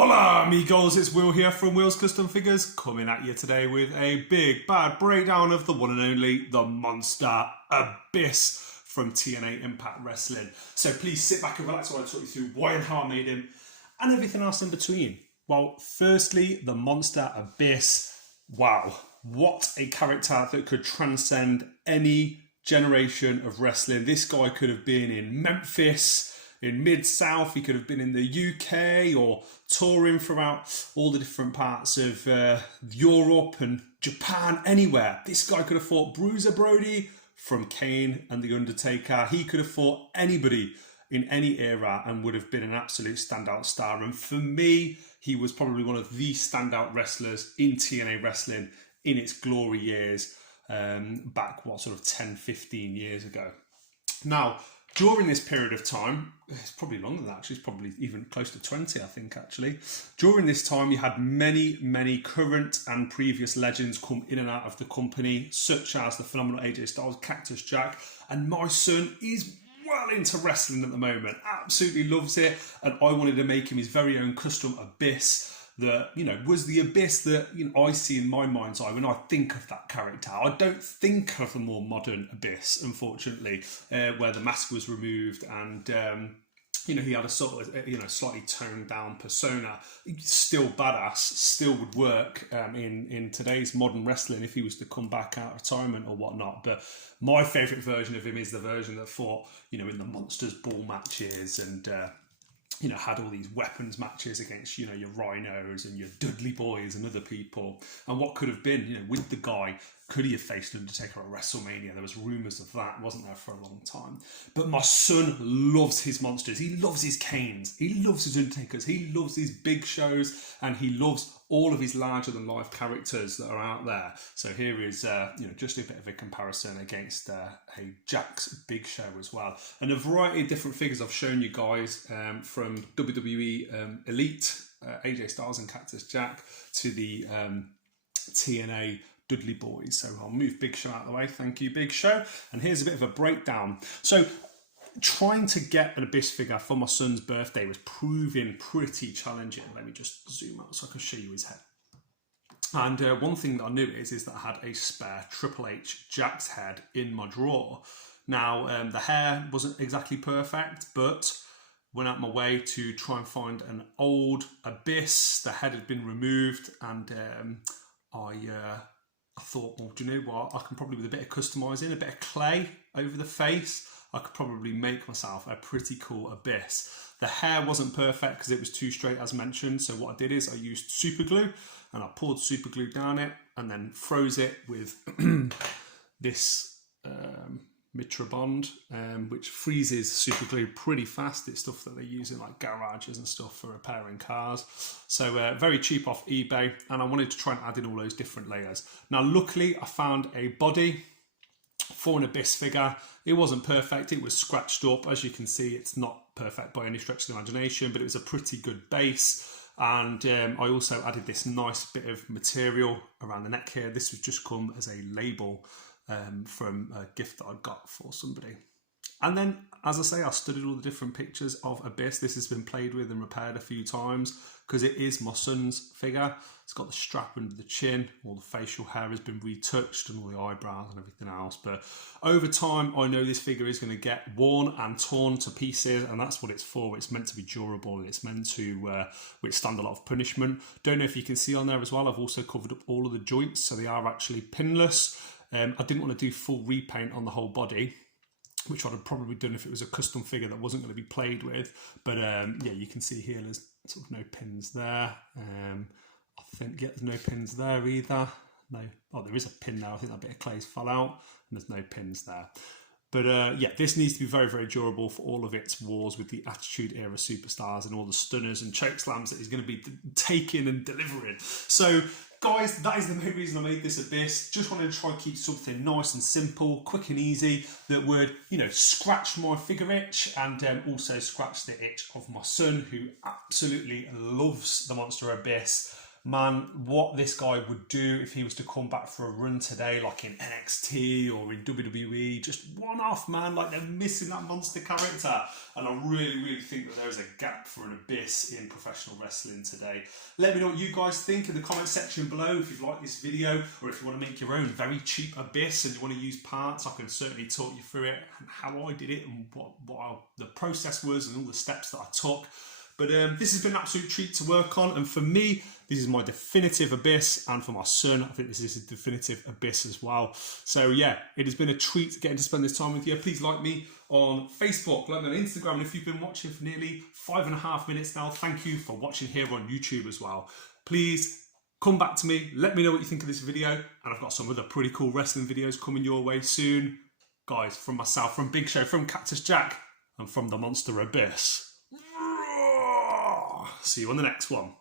Hola amigos, it's Will here from Will's Custom Figures, coming at you today with a big bad breakdown of the one and only, the Monster Abyss from TNA Impact Wrestling. So please sit back and relax while I talk you through why and how I made him and everything else in between. Well, firstly, the Monster Abyss. Wow, what a character that could transcend any generation of wrestling. This guy could have been in Memphis, in Mid-South, he could have been in the UK or touring throughout all the different parts of Europe and Japan, anywhere. This guy could have fought Bruiser Brody from Kane and the Undertaker. He could have fought anybody in any era and would have been an absolute standout star. And for me, he was probably one of the standout wrestlers in TNA wrestling in its glory years, back, sort of 10, 15 years ago. Now, during this period of time, it's probably longer than that, actually, it's probably even close to 20, I think, actually. During this time, you had many current and previous legends come in and out of the company, such as the phenomenal AJ Styles, Cactus Jack, and my son is well into wrestling at the moment, absolutely loves it, and I wanted to make him his very own custom Abyss that, was the Abyss that, I see in my mind's eye when I think of that character. I don't think of the more modern Abyss, unfortunately, where the mask was removed and, he had a sort of, slightly toned down persona. Still badass, still would work in today's modern wrestling if he was to come back out of retirement or whatnot. But my favourite version of him is the version that fought, in the Monsters Ball matches and, had all these weapons matches against, your Rhinos and your Dudley Boys and other people. And what could have been, with the guy, could he have faced Undertaker at WrestleMania? There was rumours of that, wasn't there, for a long time. But my son loves his monsters. He loves his Kanes. He loves his Undertakers. He loves his big shows. And he loves all of his larger-than-life characters that are out there. So here is, just a bit of a comparison against a Jack's Big Show as well. And a variety of different figures I've shown you guys, from WWE Elite, AJ Styles and Cactus Jack, to the TNA Dudley Boys. So I'll move Big Show out of the way. Thank you, Big Show. And here's a bit of a breakdown. So trying to get an Abyss figure for my son's birthday was proving pretty challenging. Let me just zoom out so I can show you his head. And one thing that I knew is that I had a spare Triple H Jack's head in my drawer. Now, the hair wasn't exactly perfect, but went out my way to try and find an old Abyss. The head had been removed, and I thought, well, do you know what? I can probably, with a bit of customising, a bit of clay over the face, I could probably make myself a pretty cool Abyss. The hair wasn't perfect because it was too straight, as mentioned. So what I did is I used super glue, and I poured super glue down it and then froze it with this Mitra Bond, which freezes super glue pretty fast. It's stuff that they use in like garages and stuff for repairing cars. So very cheap off eBay, and I wanted to try and add in all those different layers. Now, luckily, I found a body for an Abyss figure. It wasn't perfect, it was scratched up. As you can see, it's not perfect by any stretch of the imagination, but it was a pretty good base. And I also added this nice bit of material around the neck here. This would just come as a label from a gift that I got for somebody. And then, as I say, I studied all the different pictures of Abyss. This has been played with and repaired a few times because it is my son's figure. It's got the strap under the chin, all the facial hair has been retouched and all the eyebrows and everything else. But over time, I know this figure is going to get worn and torn to pieces, and that's what it's for. It's meant to be durable. It's meant to withstand a lot of punishment. Don't know if you can see on there as well, I've also covered up all of the joints, so they are actually pinless. I didn't want to do full repaint on the whole body, which I'd have probably done if it was a custom figure that wasn't going to be played with. But yeah, you can see here there's sort of no pins there. I think, yeah, there's no pins there either. No, oh, there is a pin there. I think that bit of clay's fell out, and there's no pins there. But yeah, this needs to be very durable for all of its wars with the Attitude Era superstars and all the stunners and choke slams that he's going to be taking and delivering. So, guys, that is the main reason I made this Abyss. Just wanted to try and keep something nice and simple, quick and easy, that would, scratch my figure itch and also scratch the itch of my son, who absolutely loves the Monster Abyss. man, what this guy would do if he was to come back for a run today, like in NXT or in WWE, just one off, man. Like, they're missing that monster character. And I really think that there is a gap for an Abyss in professional wrestling today. Let me know what you guys think in the comment section below. If you've liked this video, or if you want to make your own very cheap Abyss and you want to use parts, I can certainly talk you through it and how I did it and what the process was and all the steps that I took. But this has been an absolute treat to work on, and for me, this is my definitive Abyss, and for my son, I think this is a definitive Abyss as well. So yeah, it has been a treat getting to spend this time with you. Please like me on Facebook, like me on Instagram, and if you've been watching for nearly 5.5 minutes now, thank you for watching here on YouTube as well. Please come back to me, let me know what you think of this video, and I've got some other pretty cool wrestling videos coming your way soon. Guys, from myself, from Big Show, from Cactus Jack, and from the Monster Abyss. See you on the next one.